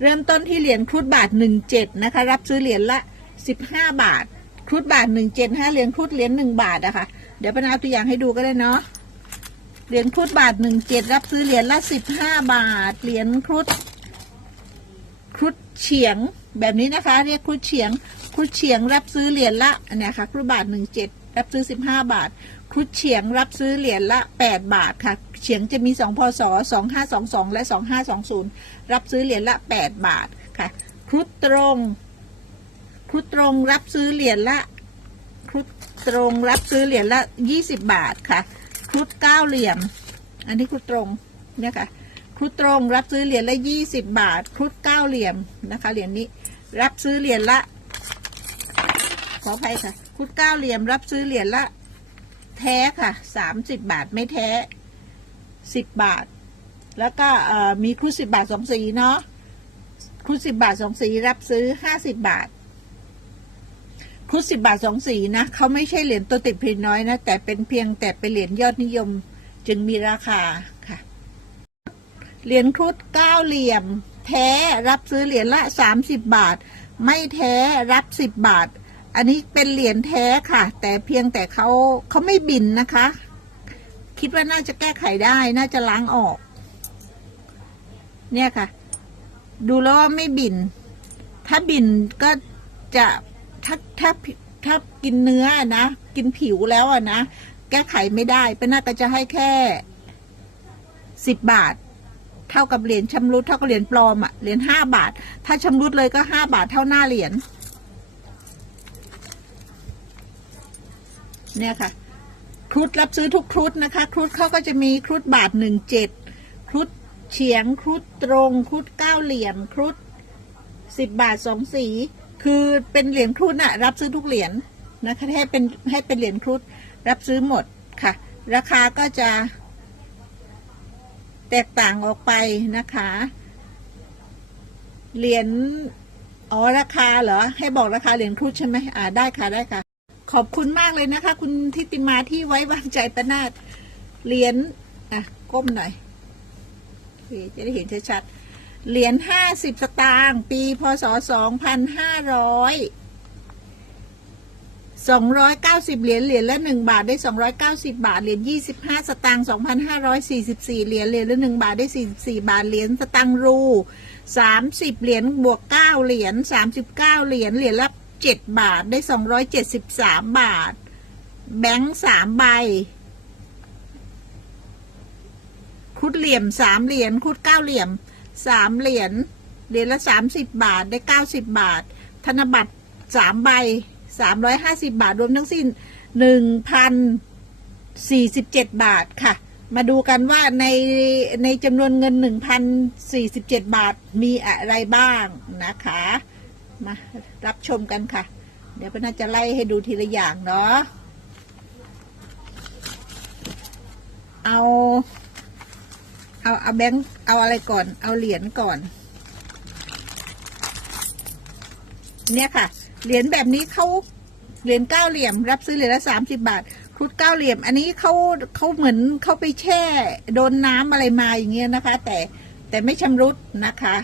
เริ่มต้นที่เหรียญครุฑบาทหนึ่งเจ็ดนะคะ รับซื้อเหรียญละสิบห้าบาท ครุฑบาทหนึ่งเจ็ดห้าเหรียญครุฑเหรียญหนึ่งบาทอะคะเดี๋ยวปนาเอาตัวอย่างให้ดูก็ได้เนาะ เหรียญครุฑบาทหนึ่งเจ็ดรับซื้อเหรียญละสิบห้าบาท เหรียญครุฑครุฑเฉียงแบบนี้นะคะ เรียกครุฑเฉียง ครุฑเฉียงรับซื้อเหรียญละเนี้ยค่ะครุฑบาทหนึ่งเจ็ด รับซื้อสิบาท ครุฑเฉียงรับซื้อเหรียญละแปดบาทค่ะ เฉียงจะมีสองพศสองห้าสองสองและสองห้าสองศูนย์รับซื้อเหรียญละแปดบาทค่ะ ครุฑตรง ครุฑตรงรับซื้อเหรียญละ ครุฑตรงรับซื้อเหรียญละยี่สิบาทค่ะ ครุฑเก้าเหลี่ยม อันนี้ครุฑตรงเนี่ยค่ะ ครุฑตรงรับซื้อเหรียญละยี่สิบบาท ครุฑเก้าเหลี่ยมนะคะ เหรียญนี้รับซื้อเหรียญละ ขออภัยค่ะครุฑเก้าเหลี่ยมรับซื้อเหรียญละ แท้ค่ะสามสิบบาทไม่แท้สิบบาท แล้วก็มีครุฑสิบบาทสองสีเนาะครุฑสิบบาทสองสีรับซื้อห้าสิบบาทครุฑสิบบาทสองสีนะเขาไม่ใช่เหรียญตัวติดพิมพ์น้อยนะ แต่เป็นเพียงแต่เป็นเหรียญยอดนิยมจึงมีราคาค่ะ เหรียญครุฑเก้าเหลี่ยม แท้รับซื้อเหรียญละสามสิบบาท ไม่แท้รับสิบบาท อันนี้เป็นเหรียญแท้ค่ะ แต่เพียงแต่เขาเขาไม่บินนะคะ คิดว่าน่าจะแก้ไขได้น่าจะล้างออก เนี่ยค่ะ ดูแล้วว่าไม่บิน ถ้าบินก็จะถ้าถ้าถ้ากินเนื้อนะ กินผิวแล้วอะนะ แก้ไขไม่ได้เป็นน่าก็จะให้แค่สิบบาท เท่ากับเหรียญชำรุดเท่ากับเหรียญปลอมอะเหรียญห้าบาท ถ้าชำรุดเลยก็ห้าบาทเท่าหน้าเหรียญ เนี่ยค่ะ ครุฑรับซื้อทุกครุฑนะคะ ครุฑเขาก็จะมีครุฑบาทหนึ่งเจ็ดครุฑเฉียงครุฑตรง ครุฑเก้าเหลี่ยมครุฑสิบบาทสองสี คือเป็นเหรียญครุฑน่ะ รับซื้อทุกเหรียญนะคะให้เป็นให้เป็นเหรียญครุฑรับซื้อหมดค่ะ ราคาก็จะ แตกต่างออกไปนะคะ เหรียญอ๋อราคาเหรอ ให้บอกราคาเหรียญครุฑใช่ไหมอ่าได้ค่ะได้ค่ะ ขอบคุณมากเลยนะคะ คุณทิติมาที่ไว้วางใจประนาดเหรียญอะก้มหน่อยจะได้เห็นชัดๆเหรียญห้าสิบสตางค์ปีพศสองพันห้าร้อยสองร้อยเก้าสิบเหรียญเหรียญละหนึ่งบาทได้สองร้อยเก้าสิบาทเหรียญยี่สิบห้าสตางค์สองพันห้าร้อยสี่สิบสี่เหรียญเหรียญละหนึ่งบาทได้สี่สิบสี่บาทเหรียญสตางค์รูสามสิบเหรียญบวกเก้าเหรียญสามสิบเก้าเหรียญเหรียญละ เจ็ดบาทได้สองร้อยเจ็ดสิบสามบาท แบงค์สามใบ คุดเหลี่ยมสามเหรียญคุดเก้าเหลี่ยมสามเหรียญเหรียญละสามสิบบาทได้เก้าสิบบาท ธนบัตรสามใบสามร้อยห้าสิบบาท รวมทั้งสิ้นหนึ่งพันสี่สิบเจ็ดบาทค่ะ มาดูกันว่าในในจำนวนเงินหนึ่งพันสี่สิบเจ็ดบาทมีอะไรบ้างนะคะ มารับชมกันค่ะ เดี๋ยวป้าน่าจะไล่ให้ดูทีละอย่างเนาะเอาเอาเอาแบงค์เอาอะไรก่อน เอาเหรียญก่อน เนี่ยค่ะ เหรียญแบบนี้เขาเหรียญเก้าเหลี่ยม รับซื้อเหรียญละสามสิบาทครุฑเก้าเหลี่ยม อันนี้เขาเขาเหมือนเขาไปแช่ โดนน้ำอะไรมาอย่างเงี้ยนะคะ แต่แต่ไม่ชำรุดนะคะ